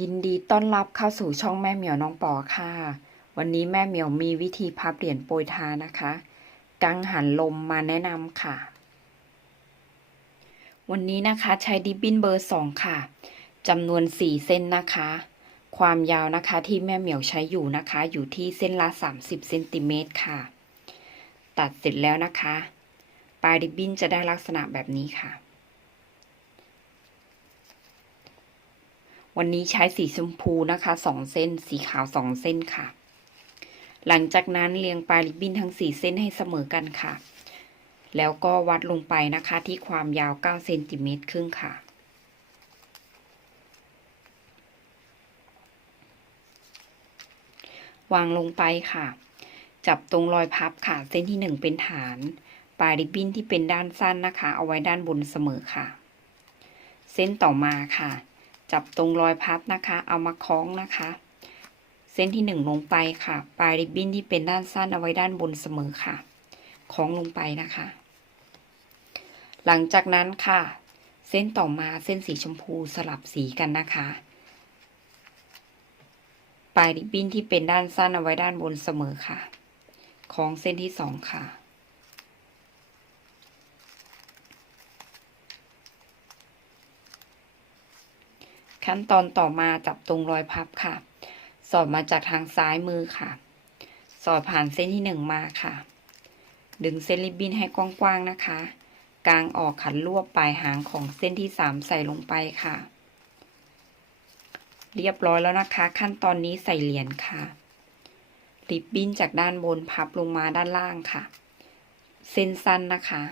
ยินดีต้อนรับเข้าสู่ช่องแม่เหมียวน้องปอค่ะ วันนี้แม่เหมียวมีวิธีพับเหรียญโปรยทานนะคะ กังหันลมมาแนะนำค่ะ วันนี้นะคะใช้ดิบบินเบอร์สองค่ะจำนวนสี่เส้นนะคะ ความยาวนะคะที่แม่เหมียวใช้อยู่นะคะ อยู่ที่เส้นละ30เซนติเมตรค่ะ ตัดเสร็จแล้วนะคะ ปลายดิบบินจะได้ลักษณะแบบนี้ค่ะ วันนี้ใช้สีชมพูนะคะสองเส้น สีขาวสองเส้นค่ะ หลังจากนั้นเรียงปลายริบบิ้นทั้งสี่เส้นให้เสมอกันค่ะ แล้วก็วัดลงไปนะคะที่ความยาว9เซนติเมตรครึ่งค่ะวางลงไปค่ะ จับตรงรอยพับค่ะ เส้นที่หนึ่งเป็นฐาน ปลายริบบิ้นที่เป็นด้านสั้นนะคะ เอาไว้ด้านบนเสมอค่ะ เส้นต่อมาค่ะ จับตรงรอยพับนะคะ เอามาคล้องนะคะ เส้นที่หนึ่งลงไปค่ะ ปลายริบบิ้นที่เป็นด้านสั้นเอาไว้ด้านบนเสมอค่ะ คล้องลงไปนะคะ หลังจากนั้นค่ะ เส้นต่อมาเส้นสีชมพูสลับสีกันนะคะ ปลายริบบิ้นที่เป็นด้านสั้นเอาไว้ด้านบนเสมอค่ะ คล้องเส้นที่สองค่ะ ขั้นตอนต่อมาจับตรงรอยพับค่ะ สอดมาจากทางซ้ายมือค่ะ สอดผ่านเส้นที่หนึ่งมาค่ะ ดึงเส้นริบบิ้นให้กว้างๆนะคะ กางออกขันรวบปลายหางของเส้นที่สามใส่ลงไปค่ะ เรียบร้อยแล้วนะคะ ขั้นตอนนี้ใส่เหรียญค่ะริบบิ้นจากด้านบนพับลงมาด้านล่างค่ะ เส้นสั้นนะคะ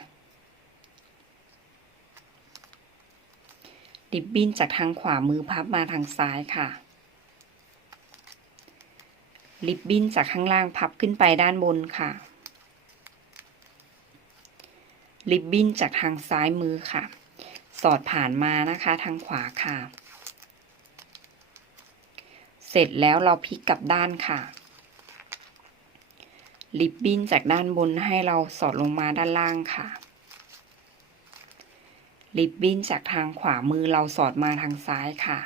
ริบบิ้นจากทางขวามือพับมาทางซ้ายค่ะ ริบบิ้นจากข้างล่างพับขึ้นไปด้านบนค่ะ ริบบิ้นจากทางซ้ายมือค่ะ สอดผ่านมานะคะทางขวาค่ะ เสร็จแล้วเราพลิกกลับด้านค่ะ ริบบิ้นจากด้านบนให้เราสอดลงมาด้านล่างค่ะ ริบบิ้นจากทางขวามือเราสอดมาทางซ้ายค่ะ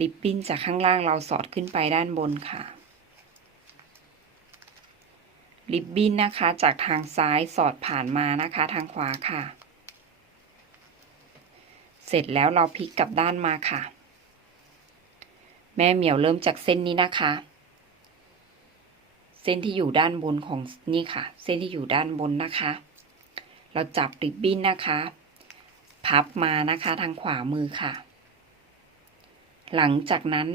ริบบิ้นจากข้างล่างเราสอดขึ้นไปด้านบนค่ะ ริบบิ้นนะคะจากทางซ้ายสอดผ่านมานะคะทางขวาค่ะ เสร็จแล้วเราพลิกกลับด้านมาค่ะ แม่เหมียวเริ่มจากเส้นนี้นะคะเส้นที่อยู่ด้านบนของนี่ค่ะ เส้นที่อยู่ด้านบนนะคะ เราจับริบบิ้นนะคะ พับมานะคะทางขวามือค่ะ หลังจากนั้น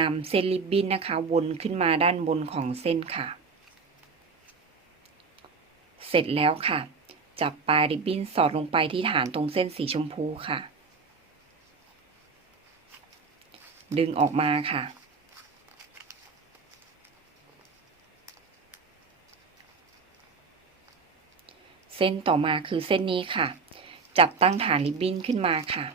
นำเส้นริบบิ้นนะคะ วนขึ้นมาด้านบนของเส้นค่ะ เสร็จแล้วค่ะ จับปลายริบบิ้นสอดลงไปที่ฐานตรงเส้นสีชมพูค่ะ ดึงออกมาค่ะ เส้นต่อมาคือเส้นนี้ค่ะ จับตั้งฐานริบบิ้นขึ้นมาค่ะ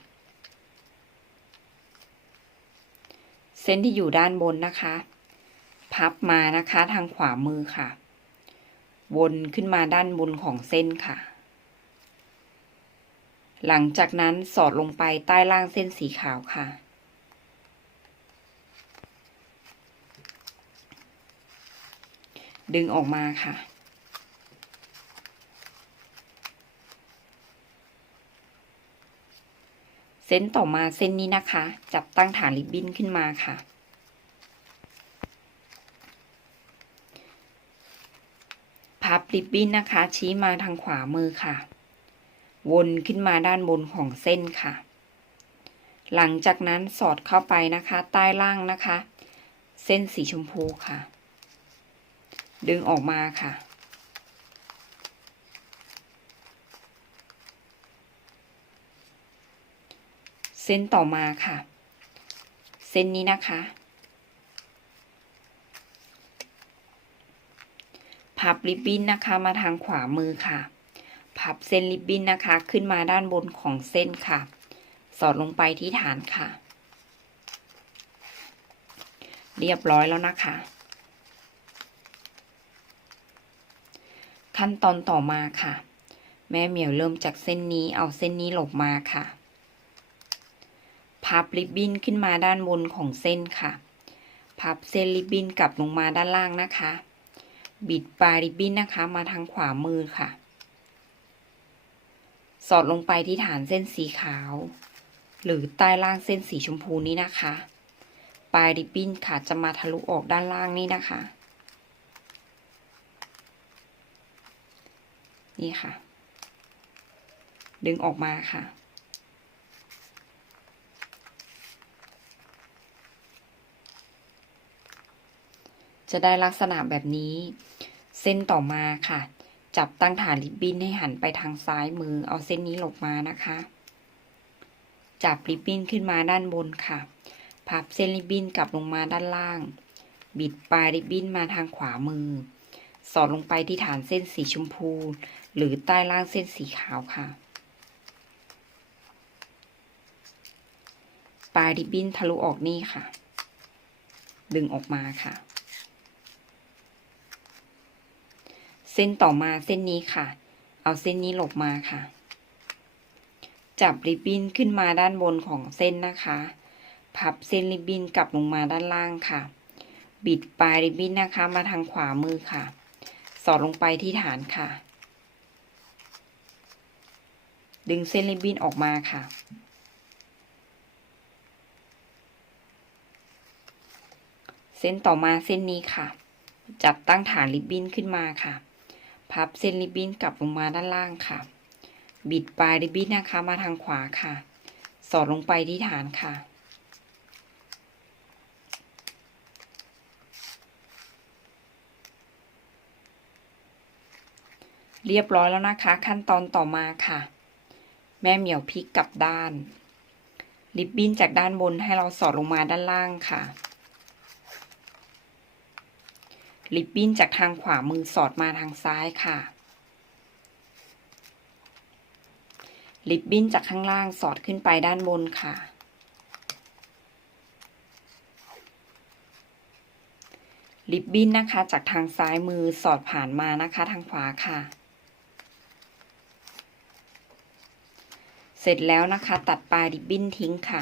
เส้นที่อยู่ด้านบนนะคะ พับมานะคะทางขวามือค่ะ วนขึ้นมาด้านบนของเส้นค่ะ หลังจากนั้นสอดลงไปใต้ล่างเส้นสีขาวค่ะดึงออกมาค่ะ เส้นต่อมาเส้นนี้นะคะ จับตั้งฐานริบบิ้นขึ้นมาค่ะ พับริบบิ้นนะคะ ชี้มาทางขวามือค่ะ วนขึ้นมาด้านบนของเส้นค่ะ หลังจากนั้นสอดเข้าไปนะคะ ใต้ล่างนะคะ เส้นสีชมพูค่ะ ดึงออกมาค่ะ ส้นต่อมาค่ะ เส้นนี้นะคะ พับริบบิ้นนะคะมาทางขวามือค่ะ พับเส้นริบบิ้นนะคะ ขึ้นมาด้านบนของเส้นค่ะ สอดลงไปที่ฐานค่ะ เรียบร้อยแล้วนะคะ ขั้นตอนต่อมาค่ะ แม่เหมียวเริ่มจากเส้นนี้เอาเส้นนี้หลบมาค่ะ พับริบบิ้นขึ้นมาด้านบนของเส้นค่ะ พับเส้นริบบิ้นกลับลงมาด้านล่างนะคะ บิดปลายริบบิ้นนะคะมาทางขวามือค่ะ สอดลงไปที่ฐานเส้นสีขาว หรือใต้ล่างเส้นสีชมพูนี้นะคะ ปลายริบบิ้นค่ะจะมาทะลุออกด้านล่างนี่นะคะ นี่ค่ะ ดึงออกมาค่ะ จะได้ลักษณะแบบนี้ เส้นต่อมาค่ะ จับตั้งฐานริบบิ้นให้หันไปทางซ้ายมือ เอาเส้นนี้หลบมานะคะ จับริบบิ้นขึ้นมาด้านบนค่ะ พับเส้นริบบิ้นกลับลงมาด้านล่าง บิดปลายริบบิ้นมาทางขวามือ สอดลงไปที่ฐานเส้นสีชมพู หรือใต้ล่างเส้นสีขาวค่ะปลายริบบิ้นทะลุออกนี่ค่ะ ดึงออกมาค่ะ เส้นต่อมาเส้นนี้ค่ะ เอาเส้นนี้หลบมาค่ะ จับริบบิ้นขึ้นมาด้านบนของเส้นนะคะ พับเส้นริบบิ้นกลับลงมาด้านล่างค่ะ บิดปลายริบบิ้นนะคะมาทางขวามือค่ะ สอดลงไปที่ฐานค่ะ ดึงเส้นริบบิ้นออกมาค่ะเส้นต่อมาเส้นนี้ค่ะ จับตั้งฐานริบบิ้นขึ้นมาค่ะ พับเส้นริบบิ้นกลับลงมาด้านล่างค่ะ บิดปลายริบบิ้นนะคะมาทางขวาค่ะ สอดลงไปที่ฐานค่ะ เรียบร้อยแล้วนะคะ ขั้นตอนต่อมาค่ะ แม่เหมียวพลิกกลับด้าน ริบบิ้นจากด้านบนให้เราสอดลงมาด้านล่างค่ะ ริบบิ้นจากทางขวามือสอดมาทางซ้ายค่ะ ริบบิ้นจากข้างล่างสอดขึ้นไปด้านบนค่ะ ริบบิ้นนะคะจากทางซ้ายมือสอดผ่านมานะคะทางขวาค่ะ เสร็จแล้วนะคะตัดปลายริบบิ้นทิ้งค่ะ